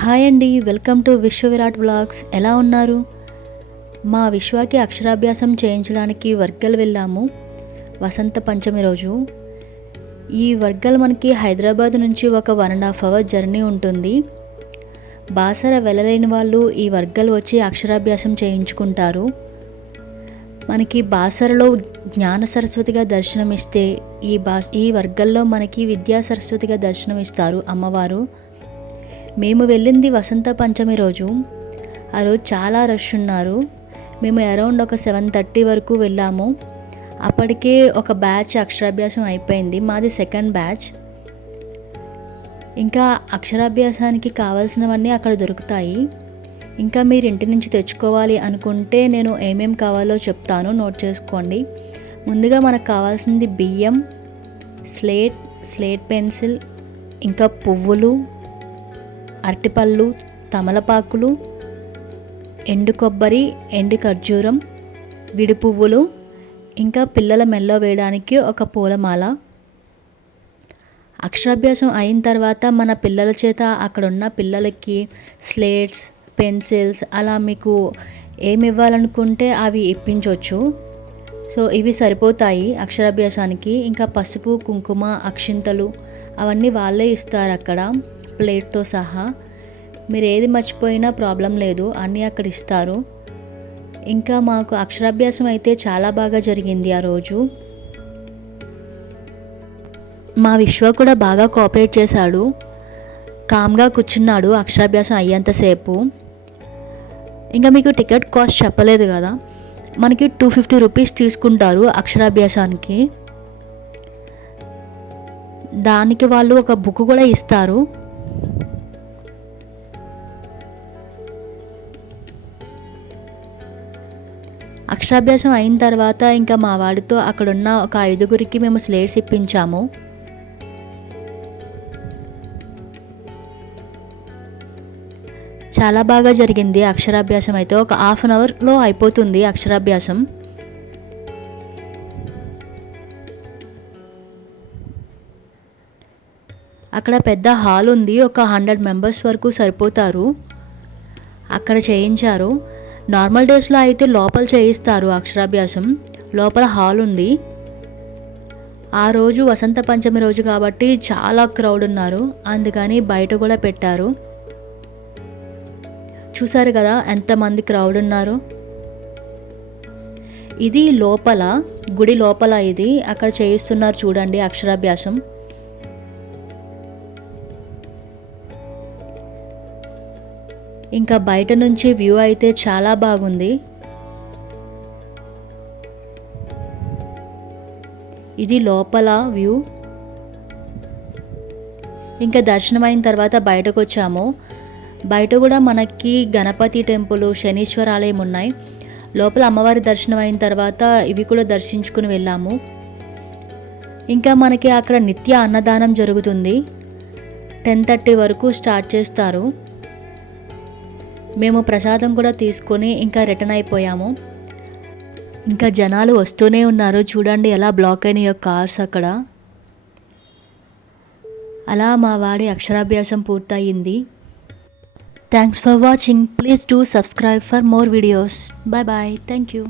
Hi అండి welcome to విశ్వ Virat vlogs. ఎలా ఉన్నారు? మా విశ్వాకి అక్షరాభ్యాసం చేయించడానికి వర్గల్ వెళ్ళాము వసంత పంచమి రోజు. ఈ వర్గల్ మనకి హైదరాబాద్ నుంచి ఒక one and half hour journey ఉంటుంది. బాసర వెళ్ళలేని వాళ్ళు ఈ వర్గల్ వచ్చి అక్షరాభ్యాసం చేయించుకుంటారు. మనకి బాసరలో జ్ఞాన సరస్వతిగా దర్శనమిస్తే ఈ బా ఈ వర్గల్లో మనకి విద్యా సరస్వతిగా దర్శనమిస్తారు అమ్మవారు. మేము వెళ్ళింది వసంత పంచమి రోజు. ఆ రోజు చాలా రష్ ఉన్నారు. మేము అరౌండ్ ఒక సెవెన్ థర్టీ వరకు వెళ్ళాము. అప్పటికే ఒక బ్యాచ్ అక్షరాభ్యాసం అయిపోయింది. మాది సెకండ్ బ్యాచ్ ఇంకా అక్షరాభ్యాసానికి కావాల్సినవన్నీ అక్కడ దొరుకుతాయి. ఇంకా మీరు ఇంటి నుంచి తెచ్చుకోవాలి అనుకుంటే నేను ఏమేం కావాలో చెప్తాను. నోట్ చేసుకోండి. ముందుగా మనకు కావాల్సింది బియ్యం స్లేట్ స్లేట్ పెన్సిల్ ఇంకా పువ్వులు అరటిపళ్ళు తమలపాకులు ఎండు కొబ్బరి ఎండు ఖర్జూరం విడి పువ్వులు ఇంకా పిల్లల మెల్లో వేయడానికి ఒక పూలమాల. అక్షరాభ్యాసం అయిన తర్వాత మన పిల్లల చేత అక్కడ ఉన్న పిల్లలకి స్లేట్స్ పెన్సిల్స్ అలా మీకు ఏమి ఇవ్వాలనుకుంటే అవి ఇప్పించవచ్చు సో ఇవి సరిపోతాయి అక్షరాభ్యాసానికి. ఇంకా పసుపు కుంకుమ అక్షింతలు అవన్నీ వాళ్ళే ఇస్తారు అక్కడ ప్లేట్తో సహా మీరు ఏది మర్చిపోయినా ప్రాబ్లం లేదు అన్నీ అక్కడ ఇస్తారు. ఇంకా మాకు అక్షరాభ్యాసం అయితే చాలా బాగా జరిగింది ఆ రోజు. మా విశ్వ కూడా బాగా కోఆపరేట్ చేశాడు. కామ్గా కూర్చున్నాడు అక్షరాభ్యాసం అయ్యేంతసేపు. ఇంకా మీకు టికెట్ కాస్ట్ చెప్పలేదు కదా? మనకి టూ ఫిఫ్టీ రూపీస్ తీసుకుంటారు అక్షరాభ్యాసానికి. దానికి వాళ్ళు ఒక బుక్ కూడా ఇస్తారు. అక్షరాభ్యాసం అయిన తర్వాత ఇంకా మా వాడితో అక్కడున్న ఒక ఐదుగురికి మేము స్లేట్స్ ఇప్పించాము. చాలా బాగా జరిగింది అక్షరాభ్యాసం అయితే. ఒక హాఫ్ అన్ అవర్లో అయిపోతుంది అక్షరాభ్యాసం. అక్కడ పెద్ద హాల్ ఉంది. ఒక హండ్రెడ్ మెంబర్స్ వరకు సరిపోతారు. అక్కడ చేయించారు. నార్మల్ డేస్లో అయితే లోపల చేయిస్తారు అక్షరాభ్యాసం. లోపల హాల్ ఉంది. ఆ రోజు వసంత పంచమి రోజు కాబట్టి చాలా క్రౌడ్ ఉన్నారు. అందుకని బయట కూడా పెట్టారు. చూసారు కదా ఎంతమంది క్రౌడ్ ఉన్నారు. ఇది లోపల గుడి లోపల ఇది. అక్కడ చేయిస్తున్నారు చూడండి అక్షరాభ్యాసం. ఇంకా బయట నుంచి వ్యూ అయితే చాలా బాగుంది. ఇది లోపల వ్యూ. ఇంకా దర్శనం అయిన తర్వాత బయటకు వచ్చాము బయట కూడా మనకి గణపతి టెంపుల్ శనీశ్వర ఆలయం ఉన్నాయి. లోపల అమ్మవారి దర్శనం అయిన తర్వాత ఇవి కూడా దర్శించుకుని వెళ్ళాము. ఇంకా మనకి అక్కడ నిత్య అన్నదానం జరుగుతుంది. టెన్ థర్టీ వరకు స్టార్ట్ చేస్తారు. మేము ప్రసాదం కూడా తీసుకొని ఇంకా రిటర్న్ అయిపోయాము. ఇంకా జనాలు వస్తూనే ఉన్నారు. చూడండి ఎలా బ్లాక్ అయినాయో కార్స్ అక్కడ. అలా మా వాడి అక్షరాభ్యాసం పూర్తయింది. Thanks for watching please do subscribe for more videos bye bye thank you